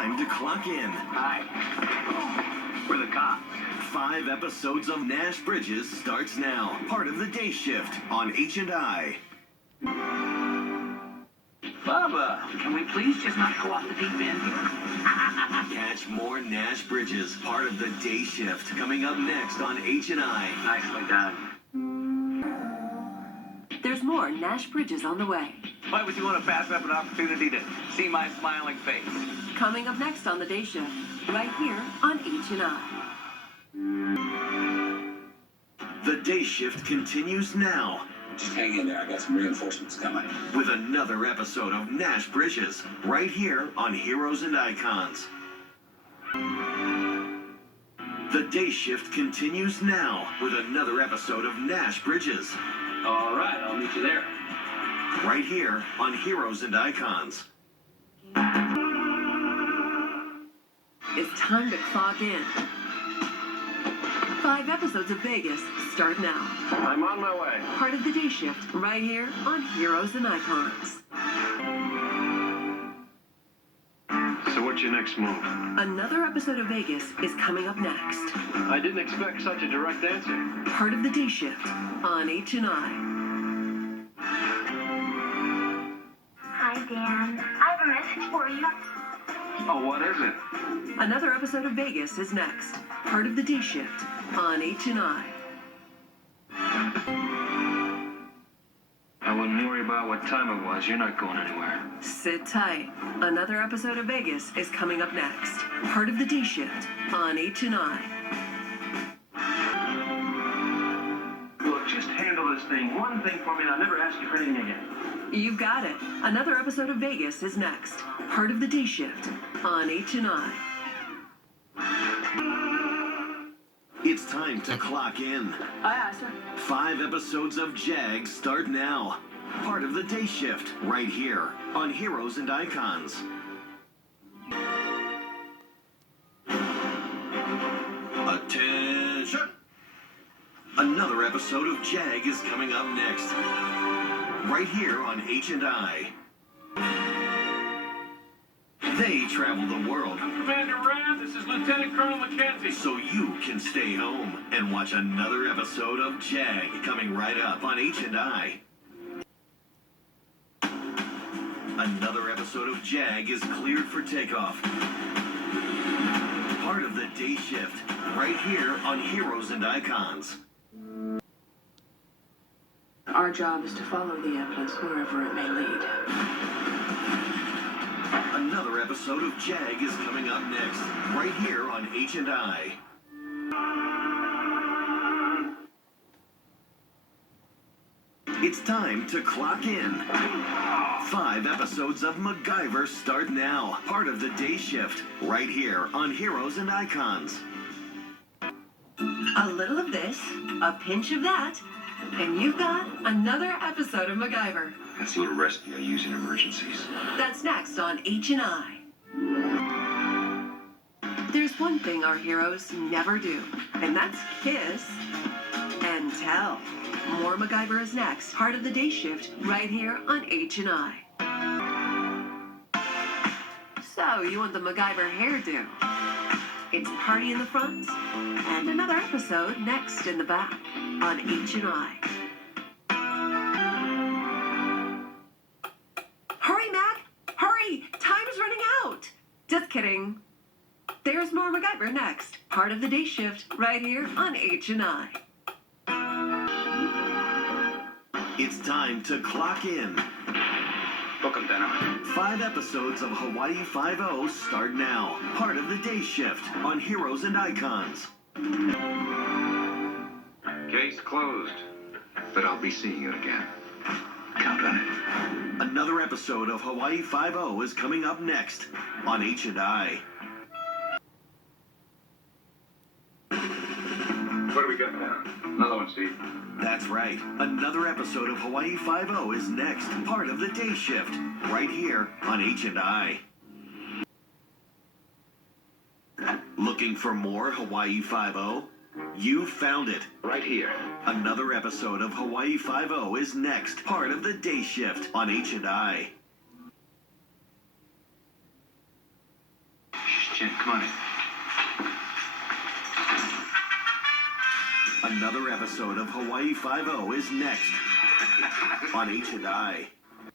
time to clock in. Hi. We're the cops. 5 episodes of Nash Bridges starts now. Part of the Day Shift on H&I. Bubba, can we please just not go off the deep end here? Catch more Nash Bridges, part of the Day Shift, coming up next on H&I. Nicely done. There's more Nash Bridges on the way. Why would you want to pass up an opportunity to see my smiling face? Coming up next on the Day Shift, right here on H&I. The Day Shift continues now Just hang in there. I got some reinforcements coming. with another episode of Nash Bridges, right here on Heroes and Icons. The Day Shift continues now with another episode of Nash Bridges, All right, I'll meet you there. right here on Heroes and Icons. It's time to clock in. 5 episodes of Vegas start now. I'm on my way. Part of the Day Shift, right here on Heroes and Icons. So what's your next move? Another episode of Vegas is coming up next. I didn't expect such a direct answer. Part of the Day Shift on H&I. Hi, Dan. I have a message for you. Oh, what is it? Another episode of Vegas is next. Part of the Day Shift on H&I. I wouldn't worry about what time it was. You're not going anywhere. Sit tight. Another episode of Vegas is coming up next. Part of the Day Shift on H&I. Look, just handle this thing. One thing for me, and I'll never ask you for anything again. You've got it. Another episode of Vegas is next. Part of the Day Shift on H&I. It's time to clock in. Aye, sir. 5 episodes of Jag start now. Part of the Day Shift, right here on Heroes and Icons. Attention! Another episode of Jag is coming up next. Right here on H&I. They travel the world Commander Rand, this is Lieutenant Colonel Mackenzie. so you can stay home and watch another episode of Jag coming right up on H&I. Another episode of Jag is cleared for takeoff. Part of the Day Shift, right here on Heroes and Icons. Our job is to follow the evidence wherever it may lead. Another episode of Jag is coming up next, right here on H&I. It's time to clock in. 5 episodes of MacGyver start now. Part of the Day Shift, right here on Heroes and Icons. A little of this, a pinch of that, and you've got another episode of MacGyver. That's a little recipe I use in emergencies. That's next on H&I. There's one thing our heroes never do, and that's kiss and tell. More MacGyver is next. Part of the Day Shift, right here on H&I. So, you want the MacGyver hairdo? It's Party in the Front, and another episode next in the back on H&I. Hurry, Mac! Hurry! Time is running out! Just kidding. There's more MacGyver next. Part of the Day Shift, right here on H&I. It's time to clock in. Book 'em, Denham. 5 episodes of Hawaii Five-0 start now. Part of the Day Shift on Heroes and Icons. Case closed. But I'll be seeing you again. Count on it. Another episode of Hawaii Five-0 is coming up next on H&I. What do we got now? Another one, Steve. That's right. Another episode of Hawaii Five-0 is next. Part of the Day Shift, right here on H&I. Looking for more Hawaii Five-0? You found it. Right here. Another episode of Hawaii Five-0 is next. Part of the Day Shift on H&I. Come on in. Another episode of Hawaii Five-0 is next on H&I.